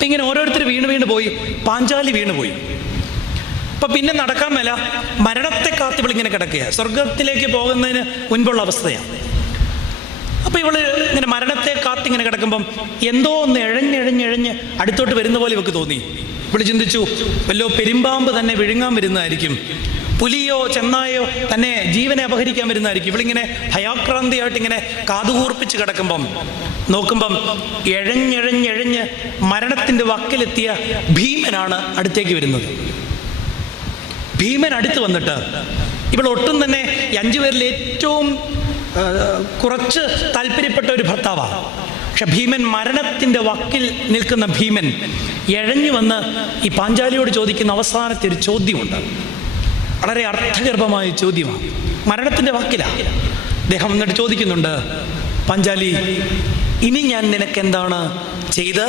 അപ്പം ഇങ്ങനെ ഓരോരുത്തർ വീണ് പോയി. പാഞ്ചാലി വീണുപോയി. അപ്പം പിന്നെ നടക്കാൻ മേല, മരണത്തെ കാത്ത് ഇവളിങ്ങനെ കിടക്കുക. സ്വർഗത്തിലേക്ക് പോകുന്നതിന് മുൻപുള്ള അവസ്ഥയാണ്. അപ്പം ഇവള് ഇങ്ങനെ മരണത്തെ കാത്തിങ്ങനെ കിടക്കുമ്പം എന്തോ ഒന്ന് എഴഞ്ഞെഴഞ്ഞെഴഞ്ഞ് അടുത്തോട്ട് വരുന്ന പോലെ ഇവൾക്ക് തോന്നി. ഇവള് ചിന്തിച്ചു, വല്ലോ പെരുമ്പാമ്പ് തന്നെ വിഴുങ്ങാൻ വരുന്നതായിരിക്കും, പുലിയോ ചെന്നായോ തന്നെ ജീവനെ അപഹരിക്കാൻ വരുന്നതായിരിക്കും. ഇവളിങ്ങനെ ഭയാക്രാന്തിയായിട്ട് ഇങ്ങനെ കാതുകൂർപ്പിച്ച് കിടക്കുമ്പം നോക്കുമ്പം എഴഞ്ഞെഴഞ്ഞെഴഞ്ഞ് മരണത്തിൻ്റെ വക്കിലെത്തിയ ഭീമനാണ് അടുത്തേക്ക് വരുന്നത്. ഭീമൻ അടുത്ത് വന്നിട്ട് ഇവൾ ഒട്ടും തന്നെ 5 പേരിൽ ഏറ്റവും കുറച്ച് താല്പര്യപ്പെട്ട ഒരു ഭർത്താവാണ്. പക്ഷെ ഭീമൻ, മരണത്തിൻ്റെ വക്കിൽ നിൽക്കുന്ന ഭീമൻ എഴഞ്ഞു വന്ന് ഈ പാഞ്ചാലിയോട് ചോദിക്കുന്ന അവസാനത്തെ ഒരു ചോദ്യമുണ്ട്. വളരെ അർത്ഥഗർഭമായ ചോദ്യമാണ്. മരണത്തിൻ്റെ വക്കിലാണ്. അദ്ദേഹം എന്നിട്ട് ചോദിക്കുന്നുണ്ട്, പാഞ്ചാലി, ഇനി ഞാൻ നിനക്കെന്താണ് ചെയ്ത്